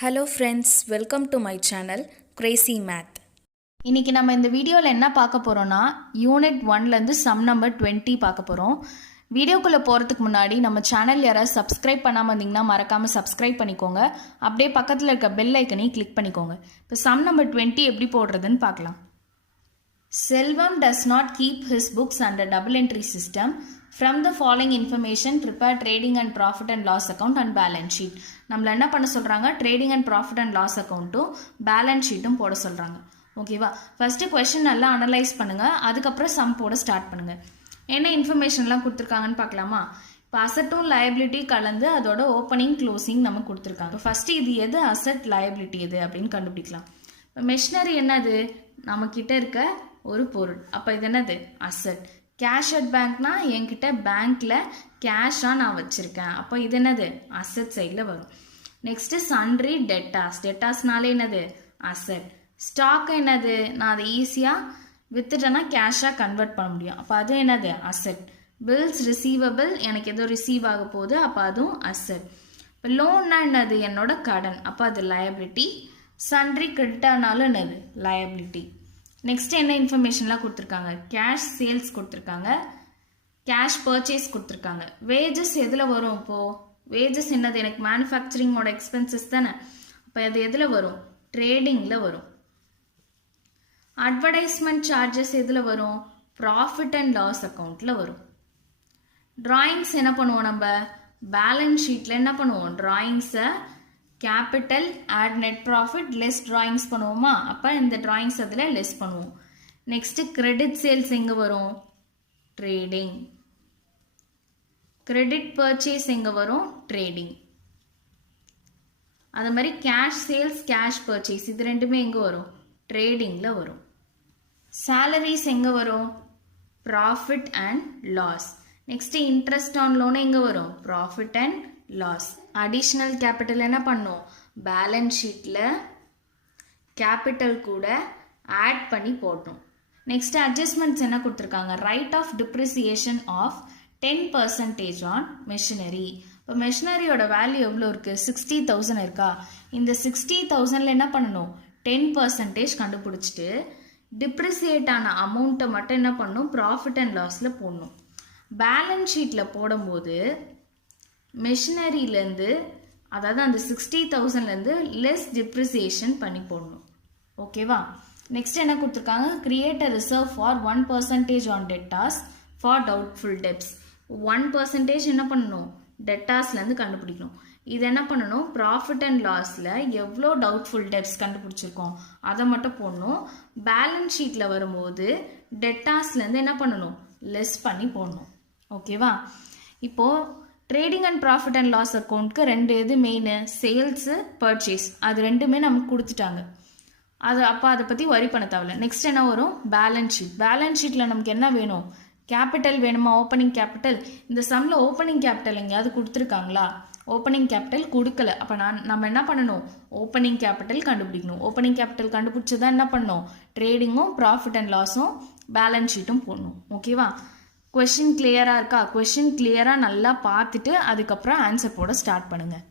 Hello friends, welcome to my channel Crazy Math. இன்றைக்கி நம்ம இந்த வீடியோவில் என்ன பார்க்க போகிறோன்னா யூனிட் 1லேருந்து சம் நம்பர் 20 பார்க்க போகிறோம். வீடியோக்குள்ளே போகிறதுக்கு முன்னாடி நம்ம சேனல் யாராவது சப்ஸ்கிரைப் பண்ணாமல் இருந்தீங்கன்னா மறக்காமல் சப்ஸ்கிரைப் பண்ணிக்கோங்க. அப்படியே பக்கத்தில் இருக்க பெல் ஐக்கனையும் கிளிக் பண்ணிக்கோங்க. இப்போ சம் நம்பர் 20 எப்படி போடுறதுன்னு பார்க்கலாம். செல்வம் does not keep his books under double entry system. From the following information, prepare trading and profit and loss account and balance sheet. நம்மள என்ன பண்ண சொல்கிறாங்க, trading and profit and loss அக்கௌண்ட்டும் பேலன்ஸ் ஷீட்டும் போட சொல்கிறாங்க. ஓகேவா, ஃபஸ்ட்டு கொஸ்டின் நல்லா அனலைஸ் பண்ணுங்கள், அதுக்கப்புறம் சம் போட ஸ்டார்ட் பண்ணுங்கள். என்ன இன்ஃபர்மேஷன்லாம் கொடுத்துருக்காங்கன்னு பார்க்கலாமா. இப்போ அசட்டும் லயபிலிட்டி கலந்து அதோட ஓப்பனிங் க்ளோசிங் நம்ம கொடுத்துருக்காங்க. ஃபஸ்ட்டு இது எது அசட், லயபிலிட்டி எது அப்படின்னு கண்டுபிடிக்கலாம். இப்போ மெஷினரி என்னது, நம்மக்கிட்ட இருக்க ஒரு பொருள், அப்போ இது என்னது அசட். கேஷ் அட் பேங்க்னா என்கிட்ட பேங்க்கில் கேஷாக நான் வச்சுருக்கேன், அப்போ இது என்னது அசட் சைடில் வரும். நெக்ஸ்ட்டு சன்ட்ரி டெட்டாஸ், டெட்டாஸ்னாலே என்னது அசட். ஸ்டாக் என்னது, நான் அதை ஈஸியாக வித்துட்டேன்னா கேஷாக கன்வெர்ட் பண்ண முடியும், அப்போ அதுவும் என்னது அசட். பில்ஸ் ரிசீவபிள், எனக்கு ஏதோ ரிசீவ் ஆக போகுது, அப்போ அதுவும் அசட். இப்போ லோன்னா என்னது என்னோட கடன், அப்போ அது லயபிலிட்டி. சன்ட்ரி கிரெடிட்டானாலும் என்னது லயபிலிட்டி. நெக்ஸ்ட் என்ன இன்ஃபர்மேஷன்லாம் கொடுத்துருக்காங்க, கேஷ் சேல்ஸ் கொடுத்துருக்காங்க, கேஷ் பர்ச்சேஸ் கொடுத்துருக்காங்க. வேஜஸ் எதில் வரும், இப்போது வேஜஸ் என்னது எனக்கு மேனுஃபேக்சரிங்கோட எக்ஸ்பென்சஸ் தானே, அப்போ அது எதில் வரும் ட்ரேடிங்கில் வரும். அட்வர்டைஸ்மெண்ட் சார்ஜஸ் எதில் வரும், ப்ராஃபிட் அண்ட் லாஸ் அக்கௌண்ட்டில் வரும். ட்ராயிங்ஸ் என்ன பண்ணுவோம், நம்ம பேலன்ஸ் ஷீட்டில் என்ன பண்ணுவோம், ட்ராயிங்ஸை capital add net profit less drawings பண்ணுவோமா, அப்போ இந்த ட்ராயிங்ஸ் அதில் லெஸ் பண்ணுவோம். நெக்ஸ்ட்டு கிரெடிட் சேல்ஸ் எங்கே வரும், ட்ரேடிங். கிரெடிட் பர்ச்சேஸ் எங்கே வரும், ட்ரேடிங். அது மாதிரி கேஷ் சேல்ஸ் கேஷ் பர்ச்சேஸ் இது ரெண்டுமே எங்கே வரும், ட்ரேடிங்கில் வரும். சேலரிஸ் எங்கே வரும், profit and loss. Next interest on loan எங்கே வரும், profit and loss. Additional capital என்ன பண்ணும், பேலன்ஸ் ஷீட்டில் கேபிட்டல் கூட ஆட் பண்ணி போட்டோம். நெக்ஸ்ட் அட்ஜஸ்ட்மெண்ட்ஸ் என்ன கொடுத்துருக்காங்க, write off depreciation of 10% on machinery. இப்போ மெஷினரியோட வேல்யூ எவ்வளோ இருக்குது, 60,000 இருக்கா. இந்த 60,000ல் என்ன பண்ணணும், 10% கண்டுபிடிச்சிட்டு டிப்ரிசியேட் ஆன அமௌண்ட்டை மட்டும் என்ன பண்ணணும், ப்ராஃபிட் அண்ட் லாஸில் போடணும். பேலன்ஸ் ஷீட்டில் போடும்போது மெஷினரியிலேருந்து, அதாவது அந்த 60,000லேருந்து லெஸ் டிப்ரிசியேஷன் பண்ணி போடணும். ஓகேவா. நெக்ஸ்ட் என்ன கொடுத்துருக்காங்க, create a reserve for 1% on debtors for doubtful debts. 1% என்ன பண்ணணும், டெட்டாஸ்லேருந்து கண்டுபிடிக்கணும். இது என்ன பண்ணணும், ப்ராஃபிட் அண்ட் லாஸில் எவ்வளோ டவுட்ஃபுல் டெப்ஸ் கண்டுபிடிச்சிருக்கோம் அதை மட்டும் போடணும். பேலன்ஸ் ஷீட்டில் வரும்போது டெட்டாஸ்லேருந்து என்ன பண்ணணும், லெஸ் பண்ணி போடணும். ஓகேவா. இப்போது trading and profit and loss அக்கௌண்ட்க்கு ரெண்டு இது மெயின், சேல்ஸு பர்ச்சேஸ், அது ரெண்டுமே நமக்கு கொடுத்துட்டாங்க. அது அப்போ அதை பற்றி வரி பண்ண தேவையில்ல. நெக்ஸ்ட் என்ன வரும், பேலன்ஸ் ஷீட். பேலன்ஸ் ஷீட்டில் நமக்கு என்ன வேணும், கேபிட்டல் வேணுமா, ஓப்பனிங் கேபிட்டல். இந்த சம்மில் ஓப்பனிங் கேபிட்டல் எங்கேயாவது கொடுத்துருக்காங்களா, ஓப்பனிங் கேபிட்டல் கொடுக்கல. அப்போ நம்ம என்ன பண்ணணும், ஓப்பனிங் கேபிட்டல் கண்டுபிடிக்கணும். ஓப்பனிங் கேபிட்டல் கண்டுபிடிச்சதான் என்ன பண்ணணும், ட்ரேடிங்கும் ப்ராஃபிட் அண்ட் லாஸும் பேலன்ஸ் ஷீட்டும் போடணும். ஓகேவா. கொஷின் கிளியராக இருக்கா, கொஷின் கிளியராக நல்லா பார்த்துட்டு அதுக்கப்புறம் ஆன்சர் போட ஸ்டார்ட் பண்ணுங்கள்.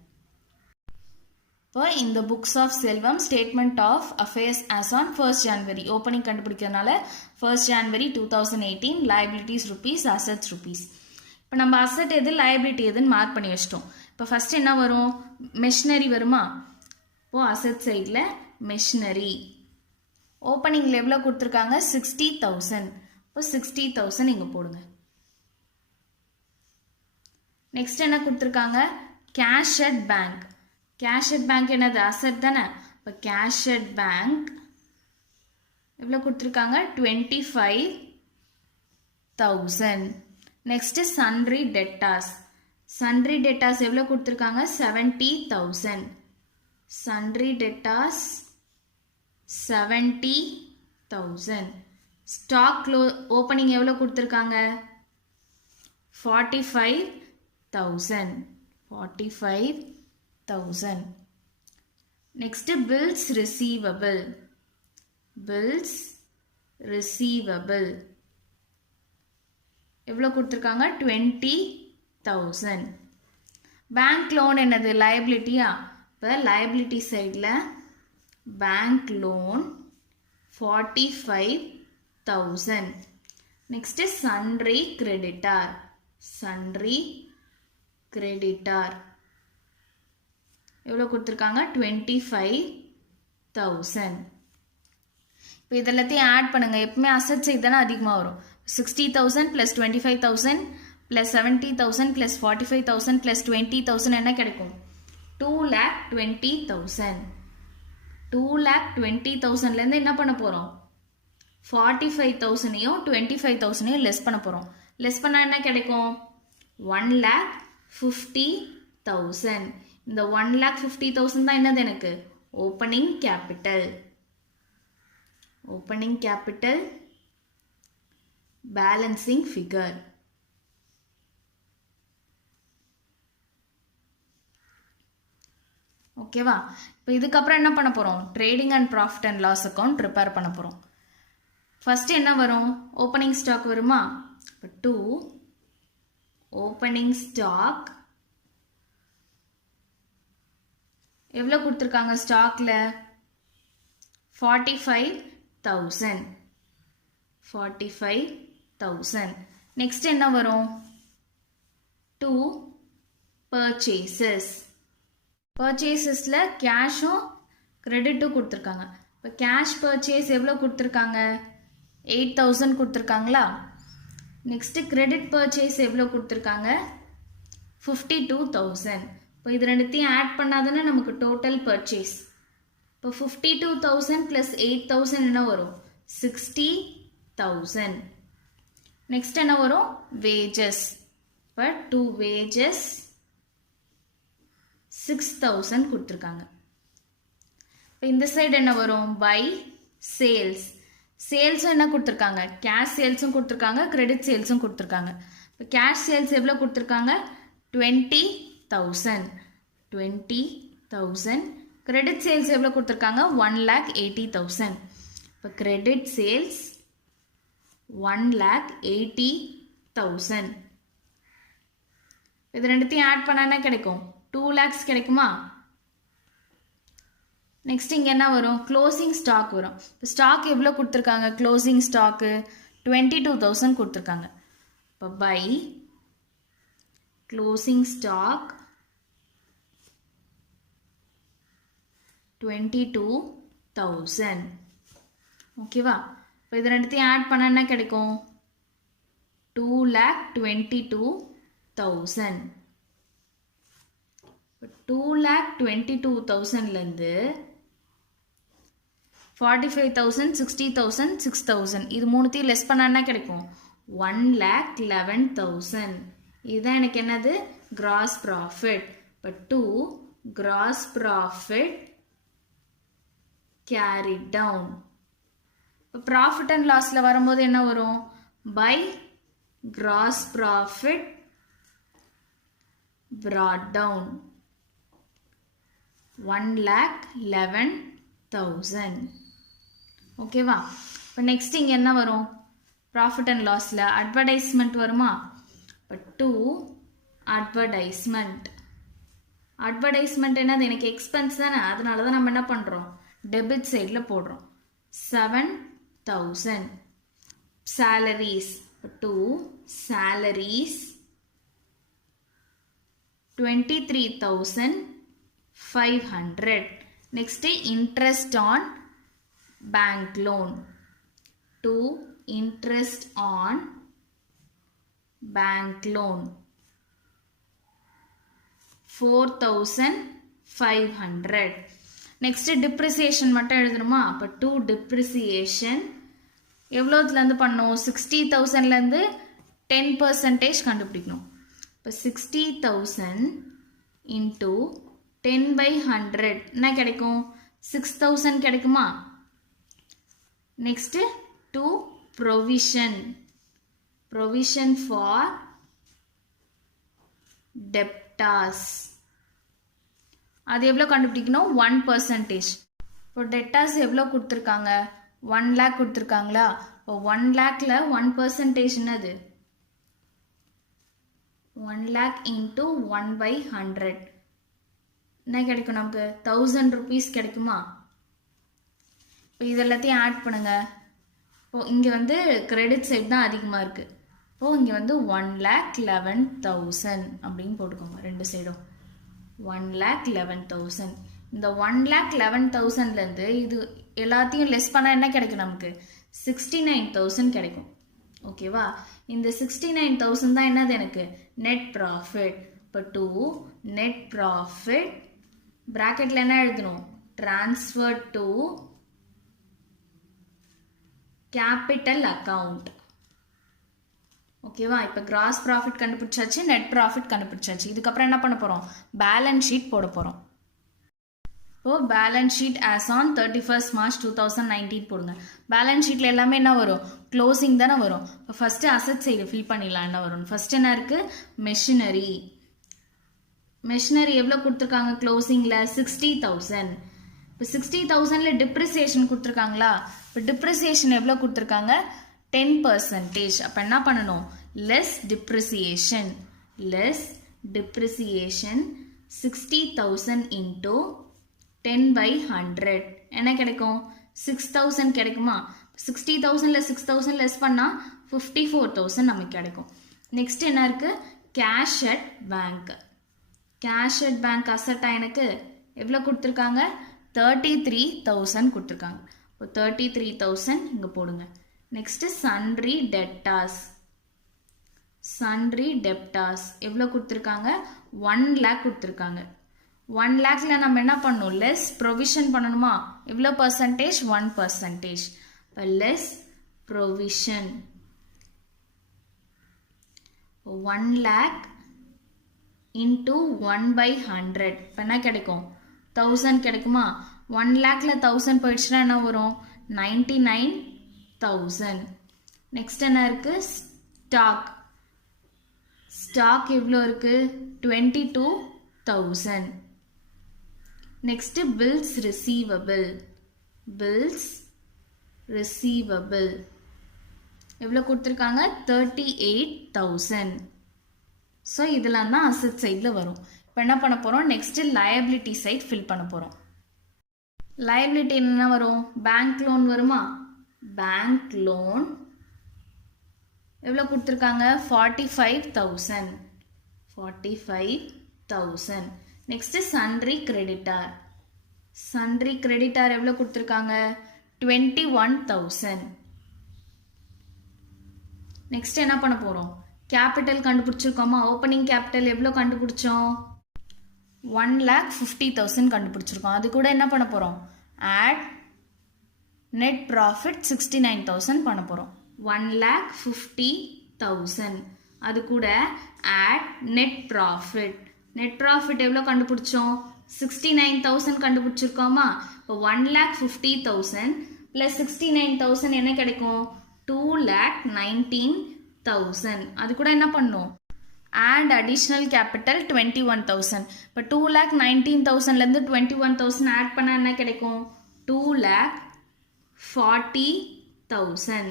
இப்போ இந்த books of Selvam statement of affairs as on 1st January opening கண்டுபிடிக்கிறதுனால 1st January 2018, liabilities rupees, assets rupees. இப்போ நம்ம அசட் எது லயபிலிட்டி எதுன்னு மார்க் பண்ணி வச்சிட்டோம். இப்போ ஃபஸ்ட்டு என்ன வரும், மெஷினரி வருமா. இப்போது அசட் சைடில் மெஷினரி ஓப்பனிங்கில் எவ்வளோ கொடுத்துருக்காங்க, 60,000. இப்போ 60,000 இங்கே போடுங்க. நெக்ஸ்ட் என்ன கொடுத்துருக்காங்க, cash at bank. Cash at bank என்னது அசட் தானே, இப்போ கேஷ் அட் பேங்க் எவ்வளோ கொடுத்துருக்காங்க, 25,000. Next sundry debtors. Sundry debtors எவ்வளோ கொடுத்துருக்காங்க, 70,000. Sundry debtors 70,000. ஸ்டாக் ஓப்பனிங் எவ்வளோ கொடுத்துருக்காங்க, 45,000. 45,000. Next bills receivable. Bills receivable எவ்வளோ கொடுத்துருக்காங்க, 20,000. பேங்க் லோன் என்னது லைபிலிட்டியா, இப்போ liability சைடில் bank loan 45,000. Next sundry creditor. எவ்வளோ கொடுத்துருக்காங்க 25,000. இப்போ இதெல்லாத்தையும் ஆட் பண்ணுங்க. எப்பவுமே அசட் சைடு தானே அதிகமாக வரும். 60,000 + 25,000 + 70,000 + 45,000 + 20,000 என்ன கிடைக்கும்? 2,20,000. 2,20,000லேருந்து என்ன பண்ண போகிறோம்? 45,000ஐயும் 25,000ஐயும் லெஸ் பண்ண போகிறோம். லெஸ் பண்ணால் என்ன கிடைக்கும்? 1,50,000. இந்த 1,50,000 தான் என்னது எனக்கு? Opening capital. Balancing figure. ஓகேவா? இப்போ இதுக்கப்புறம் என்ன பண்ண போகிறோம்? Trading and profit and loss account prepare பண்ண போகிறோம். ஃபர்ஸ்ட் என்ன வரும்? ஓப்பனிங் ஸ்டாக் வருமா? இப்போ 2 ஓப்பனிங் ஸ்டாக் எவ்வளோ கொடுத்துருக்காங்க ஸ்டாக்ல? 45,000. நெக்ஸ்ட் என்ன வரும்? 2 பர்ச்சேசஸ். பர்ச்சேசஸில் கேஷும் கிரெடிட்டும் கொடுத்துருக்காங்க. இப்போ கேஷ் பர்ச்சேஸ் எவ்வளோ கொடுத்துருக்காங்க? 8,000 கொடுத்துருக்காங்களா? நெக்ஸ்ட்டு கிரெடிட் பர்ச்சேஸ் எவ்வளோ கொடுத்துருக்காங்க? 52,000. இப்போ இது ரெண்டுத்தையும் ஆட் பண்ணாதானே நமக்கு டோட்டல் பர்ச்சேஸ். இப்போ 52,000 + 8,000 என்ன வரும்? 60,000. நெக்ஸ்ட் என்ன வரும்? வேஜஸ். இப்போ 2 வேஜஸ் 6,000 கொடுத்துருக்காங்க. இப்போ இந்த சைடு என்ன வரும்? By sales. சேல்ஸும் என்ன கொடுத்துருக்காங்க? கேஷ் சேல்ஸும் கொடுத்துருக்காங்க, கிரெடிட் சேல்ஸும் கொடுத்துருக்காங்க. இப்போ கேஷ் சேல்ஸ் எவ்வளோ கொடுத்துருக்காங்க? 20,000. கிரெடிட் சேல்ஸ் எவ்வளோ கொடுத்துருக்காங்க? 1,80,000. இப்போ கிரெடிட் சேல்ஸ் 1,80,000. இது ரெண்டுத்தையும் ஆட் பண்ணா என்ன கிடைக்கும்? 2 lakhs கிடைக்குமா? நெக்ஸ்ட் இங்கே என்ன வரும்? க்ளோசிங் ஸ்டாக் வரும். இப்போ ஸ்டாக் எவ்வளோ கொடுத்துருக்காங்க? க்ளோசிங் ஸ்டாக்கு 22,000 கொடுத்துருக்காங்க. இப்போ பை க்ளோசிங் ஸ்டாக் 22,000. ஓகேவா? இப்போ இது ரெண்டுத்தையும் ஆட் பண்ண என்ன கிடைக்கும்? 2,22,000. 2,22,000லேருந்து 45,000, 60,000, 6,000 இது மூணுத்தையும் லெஸ் பண்ணா என்ன கிடைக்கும்? 1,11,000. இதுதான் எனக்கு என்னது? Gross profit. இப்போ 2 கிராஸ் ப்ராஃபிட் கேரிட் டவுன். இப்போ ப்ராஃபிட் அண்ட் லாஸில் வரும்போது என்ன வரும்? By gross profit brought down 1,11,000. ஓகேவா? இப்போ நெக்ஸ்ட் இங்கே என்ன வரும்? ப்ராஃபிட் அண்ட் லாஸில் அட்வர்டைஸ்மெண்ட் வருமா? இப்போ 2 அட்வர்டைஸ்மெண்ட். அட்வர்டைஸ்மெண்ட் என்னது? எனக்கு எக்ஸ்பென்ஸ் தானே, அதனால தான் நம்ம என்ன பண்ணுறோம்? டெபிட் சைடில் போடுறோம். 7,000. salaries 2 salaries 23,500. next interest on bank loan 2 interest on bank loan 4,500. next depreciation மட்டும் எழுதணுமா? அப்போ 2 depreciation எவ்வளோத்துலேருந்து பண்ணணும்? 60,000லேருந்து 10% கண்டுபிடிக்கணும். இப்போ 60,000 into 10/100 என்ன கிடைக்கும்? 6,000 கிடைக்குமா? Next 2 provision for debtors. அது எவ்வளோ கண்டுபிடிக்கணும்? 1%. இப்போ டெட்டாஸ் எவ்வளோ கொடுத்துருக்காங்க? 1 lakh கொடுத்துருக்காங்களா? இப்போ 1 lakhல 1% என்னது? 1 lakh into 1/100. என்ன கிடைக்கும் நமக்கு 1000 rupees கிடைக்குமா? இப்போ இது எல்லாத்தையும் ஆட் பண்ணுங்க. இப்போது இங்கே வந்து கிரெடிட் சைட் தான் அதிகமாக இருக்குது. இப்போது இங்கே வந்து 1,11,000 அப்படின்னு போட்டுக்கோங்க ரெண்டு சைடும். 1,11,000. இந்த 1,11,000லேருந்து இது எல்லாத்தையும் லெஸ் பண்ணால் என்ன கிடைக்கும் நமக்கு? 69,000 கிடைக்கும். ஓகேவா? இந்த 69,000 தான் என்னது எனக்கு நெட் ப்ராஃபிட். இப்போ டு நெட் ப்ராஃபிட் ப்ராக்கெட்டில் என்ன எழுதணும்? Transfer to capital account. ஓகேவா? இப்போ கிராஸ் ப்ராஃபிட் கண்டுபிடிச்சாச்சு, நெட் ப்ராஃபிட் கண்டுபிடிச்சாச்சு. இதுக்கப்புறம் என்ன பண்ண போகிறோம்? பேலன்ஸ் ஷீட் போட போகிறோம். இப்போது balance sheet as on 31st March 2019 போடுங்க. பேலன்ஸ் ஷீட்டில் எல்லாமே என்ன வரும்? க்ளோசிங் தானே வரும். இப்போ ஃபஸ்ட்டு அசட் சைடு ஃபில் பண்ணிடலாம். என்ன வரும்? ஃபஸ்ட்டு என்ன இருக்குது? மெஷினரி. மெஷினரி எவ்வளோ கொடுத்துருக்காங்க க்ளோசிங்கில்? 60,000. இப்போ 60,000ல் டிப்ரிசியேஷன் கொடுத்துருக்காங்களா? இப்போ டிப்ரிசியேஷன் எவ்வளோ கொடுத்துருக்காங்க? 10%. அப்போ என்ன பண்ணணும்? Less depreciation. Less depreciation 60,000 into 10/100 என்ன கிடைக்கும்? 6,000 கிடைக்குமா? 60,000ல் 6,000 லெஸ் பண்ணால் 54,000 நமக்கு கிடைக்கும். நெக்ஸ்ட் என்ன இருக்குது? Cash at bank. Cash at bank அசட்டாக எனக்கு எவ்வளோ கொடுத்துருக்காங்க? 33,000 கொடுத்துருக்காங்க. இப்போ 33,000 இங்கே போடுங்க. Next sundry debtors. Sundry debtors எவ்வளோ கொடுத்துருக்காங்க? 1 lakh கொடுத்துருக்காங்க. 1 lakhல நம்ம என்ன பண்ணணும்? லெஸ் ப்ரொவிஷன் பண்ணணுமா? எவ்வளோ பர்சன்டேஜ்? 1%. இப்போ லெஸ் ப்ரொவிஷன் 1 lakh இன்டூ 1/100 இப்போ என்ன கிடைக்கும்? 1000 கிடைக்குமா? 1 lakhல 1000 போயிடுச்சுன்னா என்ன வரும்? 99,000. நெக்ஸ்ட் என்ன இருக்குது? ஸ்டாக். ஸ்டாக் எவ்வளோ இருக்குது? 22,000. Next bills receivable. Bills receivable எவ்வளோ கொடுத்துருக்காங்க? 38,000. ஸோ இதெல்லாம் தான் அசட் சைடில் வரும். இப்போ என்ன பண்ண போகிறோம்? நெக்ஸ்ட்டு லயபிலிட்டி சைட் ஃபில் பண்ண போகிறோம். லயபிலிட்டி என்ன வரும்? பேங்க் லோன் வருமா? பேங்க் லோன் எவ்வளோ கொடுத்துருக்காங்க? 45,000. 45,000. Next sundry creditor. Sundry creditor எவ்வளோ கொடுத்துருக்காங்க? 21,000. நெக்ஸ்ட் என்ன பண்ண போகிறோம்? கேபிட்டல் கண்டுபிடிச்சிருக்கோமா? ஓப்பனிங் கேபிட்டல் எவ்வளோ கண்டுபிடிச்சோம்? 1,50,000 கண்டுபிடிச்சிருக்கோம். அது கூட என்ன பண்ண போகிறோம்? ஆட் நெட் ப்ராஃபிட் 69,000 பண்ண போகிறோம். 1,50,000 அது கூட add net profit. Net profit எவ்வளோ கண்டுபிடிச்சோம்? 69,000 கண்டுபிடிச்சிருக்கோமா? இப்போ 1,50,000 ப்ளஸ் 69,000 என்ன கிடைக்கும்? 2,19,000. அது கூட என்ன பண்ணும்? add additional capital 21,000. இப்போ 2,19,000லேருந்து 21,000 ஆட் பண்ணால் என்ன கிடைக்கும்? 2,40,000.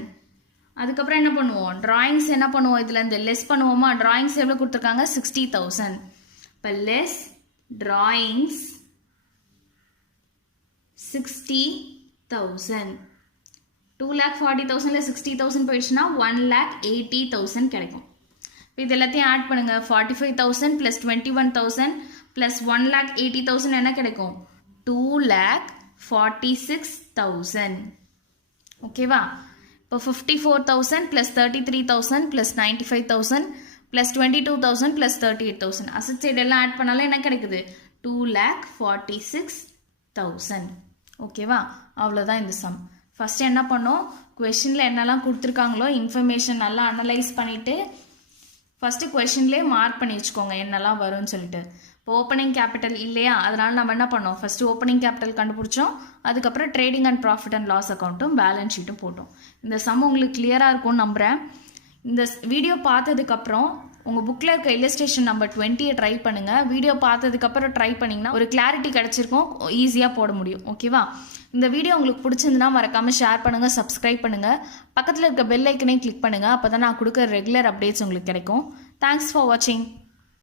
அதுக்கப்புறம் என்ன பண்ணுவோம்? டிராயிங்ஸ் என்ன பண்ணுவோம்? இதுலேருந்து லெஸ் பண்ணுவோமா? டிராயிங்ஸ் எவ்வளோ கொடுத்துருக்காங்க? 60,000. இப்போ லெஸ் டிராயிங்ஸ் 60,000. 2,40,000ல் 60,000 போயிடுச்சுன்னா 1,80,000 கிடைக்கும். இது எல்லாத்தையும் ஆட் பண்ணுங்க. 45,000 + 21,000 + 1,80,000 என்ன கிடைக்கும்? 2,46,000. ஓகேவா? இப்போ 54,000 + 33,000 + 95,000 + 22,000 + 38,000 அசட் சைடு எல்லாம் ஆட் பண்ணாலும் என்ன கிடைக்குது? 2,46,000. ஓகேவா? அவ்வளோதான் இந்த சம். ஃபஸ்ட்டு என்ன பண்ணோம்? கொஷினில் என்னெல்லாம் கொடுத்துருக்காங்களோ இன்ஃபர்மேஷன் நல்லா அனலைஸ் பண்ணிவிட்டு ஃபஸ்ட்டு கொஷின்லேயே மார்க் பண்ணி வச்சுக்கோங்க என்னெல்லாம் வரும்னு சொல்லிட்டு. இப்போ ஓப்பனிங் கேபிட்டல் இல்லையா, அதனால் நம்ம என்ன பண்ணோம்? ஃபஸ்ட்டு ஓப்பனிங் கேபிட்டல் கண்டுபிடிச்சோம். அதுக்கப்புறம் trading and profit and loss அக்கௌண்ட்டும் பேலன்ஸ் ஷீட்டும் போட்டோம். இந்த சம் உங்களுக்கு கிளியராக இருக்கும்னு நம்புகிறேன். இந்த வீடியோ பார்த்ததுக்கப்புறம் உங்கள் புக்கில் இருக்க இல்லஸ்ட்ரேஷன் நம்பர் 20 ட்ரை பண்ணுங்கள். வீடியோ பார்த்ததுக்கப்புறம் ட்ரை பண்ணிங்கன்னா ஒரு கிளாரிட்டி கிடச்சிருக்கும், ஈஸியாக போட முடியும். ஓகேவா? இந்த வீடியோ உங்களுக்கு பிடிச்சிருந்துன்னா மறக்காமல் ஷேர் பண்ணுங்கள், சப்ஸ்கிரைப் பண்ணுங்கள், பக்கத்தில் இருக்க பெல் ஐக்கனையும் கிளிக் பண்ணுங்கள். அப்போ தான் நான் கொடுக்குற ரெகுலர் அப்டேட்ஸ் உங்களுக்கு கிடைக்கும். தேங்க்ஸ் ஃபார் வாட்சிங்.